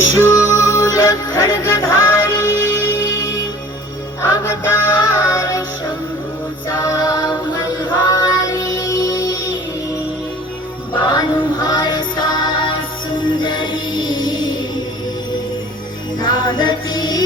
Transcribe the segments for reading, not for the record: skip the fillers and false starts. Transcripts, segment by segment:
त्रिशूल खड्गधारी अवतार शंभूचा मल्हारी बानुहारसा सुंदरी नादती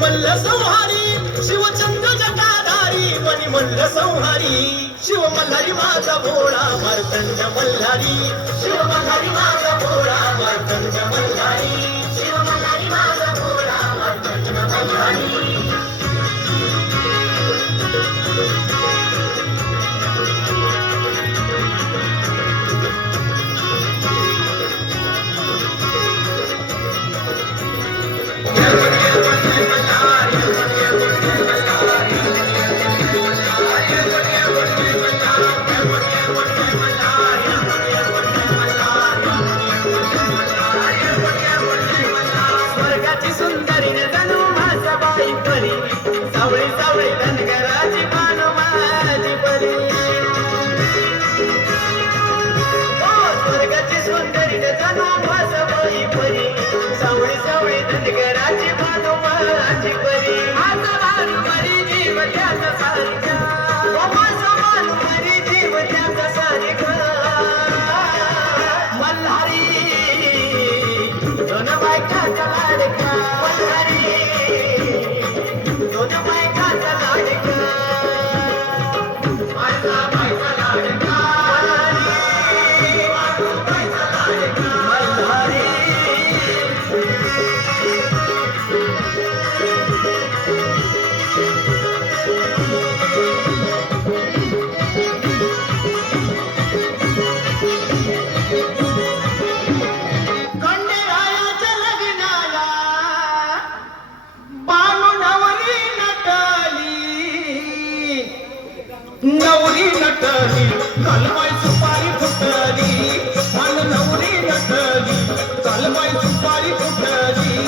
मल्ल संहारी शिवचंद्र जटाधारी मणिमल्ल संहारी शिव मल्हारी माझा भोळा मार्तंड मल्हारी शिव मल्हारी माझा भोळा मार्तंड मल्हारी शिव मल्हारी माझा भोळा मार्तंड मल्हारी सावळी सावळी धनगराची मानवाची परी स्वर्गाची सुंदरी जणू भासबाई परी सावळी सावळी धनगराची मानवाची परी माझा भानुमरी जीव त्याचा सारिका माझा भानुमरी जीव त्याचा सारिका मल्हारी दोन बायकाचा लाडका मल्हारी नवरी नटली कालबाई सुपारी फुटली मन नवरी नटली कालबाई सुपारी फुटली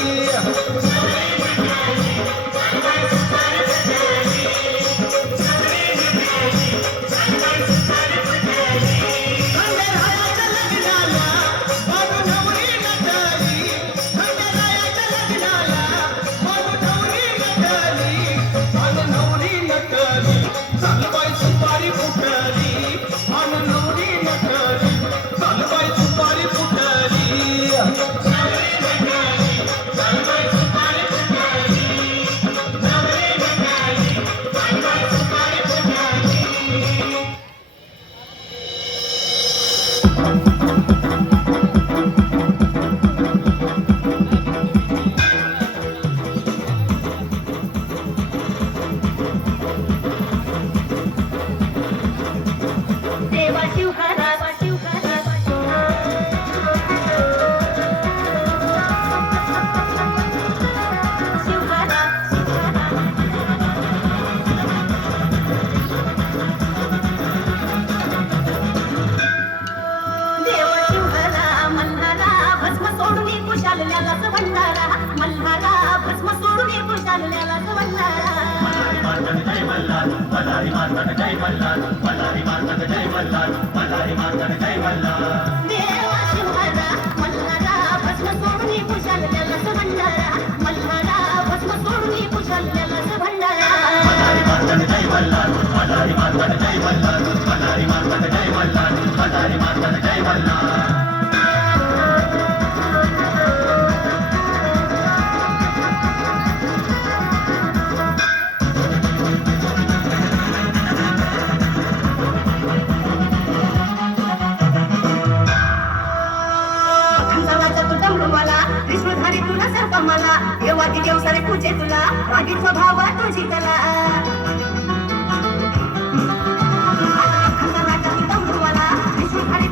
देव सारे पूजे तुला रागीत स्वभावा तुझी कला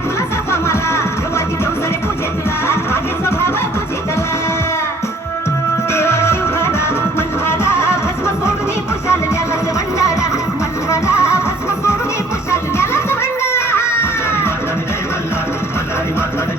तुला सर्व मला माझा